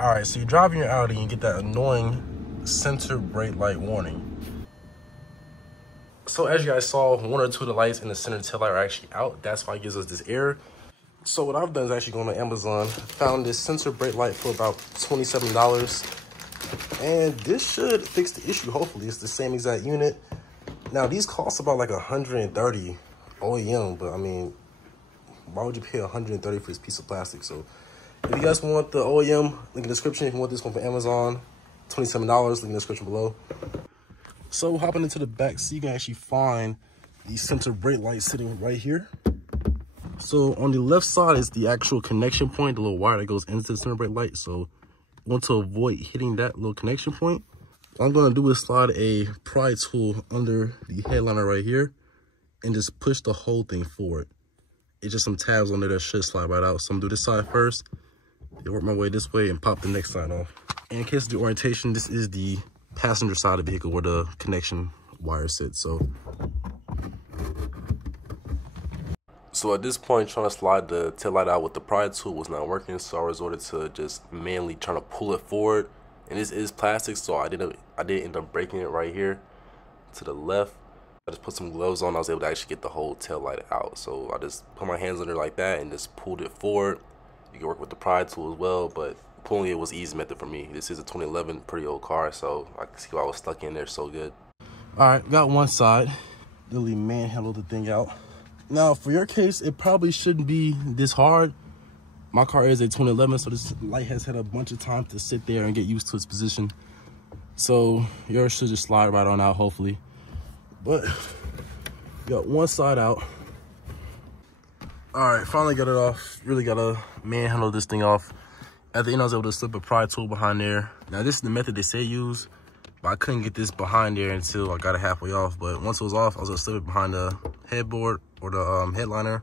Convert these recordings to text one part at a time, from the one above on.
All right, so you're driving your Audi and you get that annoying center brake light warning. So as you guys saw, one or two of the lights in the center tail light are actually out. That's why it gives us this error. So what I've done is actually gone on Amazon, found this sensor brake light for about $27. And this should fix the issue, hopefully. It's the same exact unit. Now, these cost about like $130 OEM, but I mean, why would you pay $130 for this piece of plastic? So if you guys want the OEM, link in the description. If you want this one from Amazon, $27, link in the description below. So hopping into the back seat, you can actually find the center brake light sitting right here. So on the left side is the actual connection point, the little wire that goes into the center brake light. So you want to avoid hitting that little connection point. What I'm going to do is slide a pry tool under the headliner right here and just push the whole thing forward. It's just some tabs on there that should slide right out. So I'm going to do this side first, then work my way this way and pop the next side off. And in case of the orientation, this is the passenger side of the vehicle where the connection wire sits. So at this point, trying to slide the tail light out with the pry tool was not working, so I resorted to just manually trying to pull it forward. And this is plastic, so I did end up breaking it right here to the left. I just put some gloves on. I was able to actually get the whole tail light out. So I just put my hands under like that and just pulled it forward. You can work with the pry tool as well, but pulling it was the easy method for me. This is a 2011, pretty old car, so I can see why I was stuck in there so good. All right, got one side. Literally manhandled the thing out. Now, for your case, it probably shouldn't be this hard. My car is a 2011, so this light has had a bunch of time to sit there and get used to its position. So yours should just slide right on out, hopefully. But got one side out. All right, finally got it off. Really gotta manhandle this thing off. At the end, I was able to slip a pry tool behind there. Now, this is the method they say use, but I couldn't get this behind there until I got it halfway off. But once it was off, I was gonna slip it behind the headboard or the headliner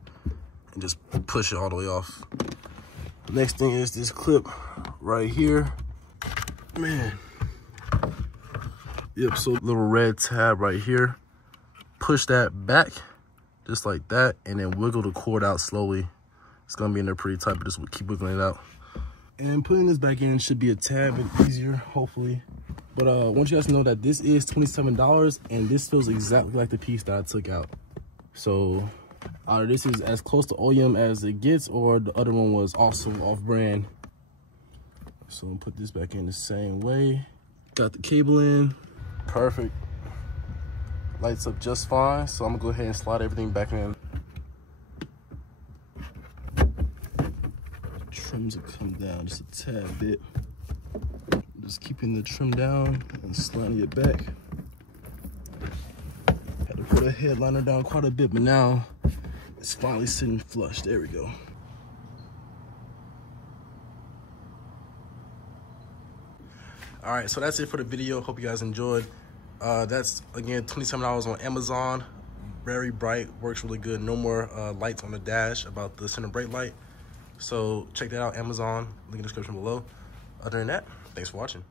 and just push it all the way off. The next thing is this clip right here. Man. Yep, so little red tab right here. Push that back, just like that, and then wiggle the cord out slowly. It's gonna be in there pretty tight, but just keep wiggling it out. And putting this back in should be a tad bit easier, hopefully. But I want you guys to know that this is $27, and this feels exactly like the piece that I took out. So either this is as close to OEM as it gets, or the other one was also off-brand. So I'm gonna put this back in the same way. Got the cable in, perfect. Lights up just fine, so I'm gonna go ahead and slide everything back in. Trims will come down just a tad bit. Just keeping the trim down and sliding it back. Had to put a headliner down quite a bit, but now it's finally sitting flush. There we go. All right, so that's it for the video. Hope you guys enjoyed. That's, again, $27 on Amazon. Very bright, works really good. No more lights on the dash about the center brake light. So check that out, Amazon, link in the description below. Other than that, thanks for watching.